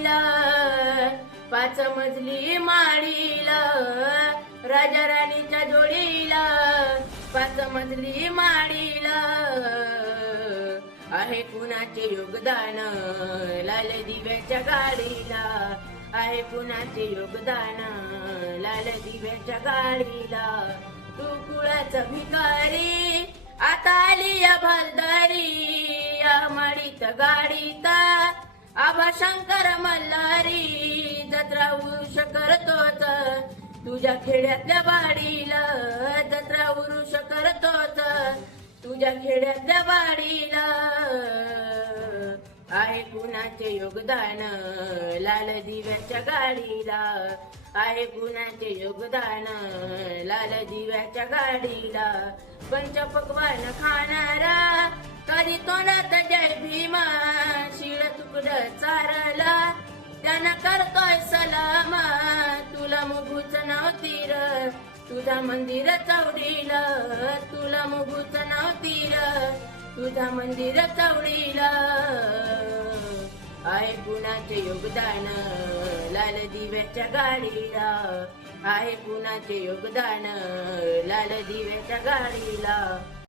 गाडीला, 5 मजली माडीला, राजा राणीच्या जोडीला, 5 मजली माडीला. आहे कुणाचे योगदान लाल दिव्याच्या गाडीला, आहे कुणाचे योगदान लाल दिव्याच्या गाडीला. तू कुळाचा भिकारी आता आली या भालदारी, या माडीत गाडीत आभा शंकर मल्हारी. जत्रा उरुष करतोच तुझ्या खेड्यातल्या बाडीला, जत्रा उरुष करतोच तुझ्या खेड्यातल्या बाडीला. आहे कुणाचे योगदान लाल दिव्याच्या गाडीला, आहे कुणाचे योगदान लाल दिव्याच्या गाडीला. पंचपक्वान खाणारा कधी तोंडात जय भीमा, शिळ तुकड चारला त्यानं करतोय सलामा. तुला मुगूच नव्हती र तुझा मंदिर चवडीला, तुला मुगूच नव्हती र तुझा मंदिर चवडीला. आहे कुणाचे योगदान लाल दिव्याच्या गाडीला, आहे कुणाचे योगदान लाल दिव्याच्या गाडीला.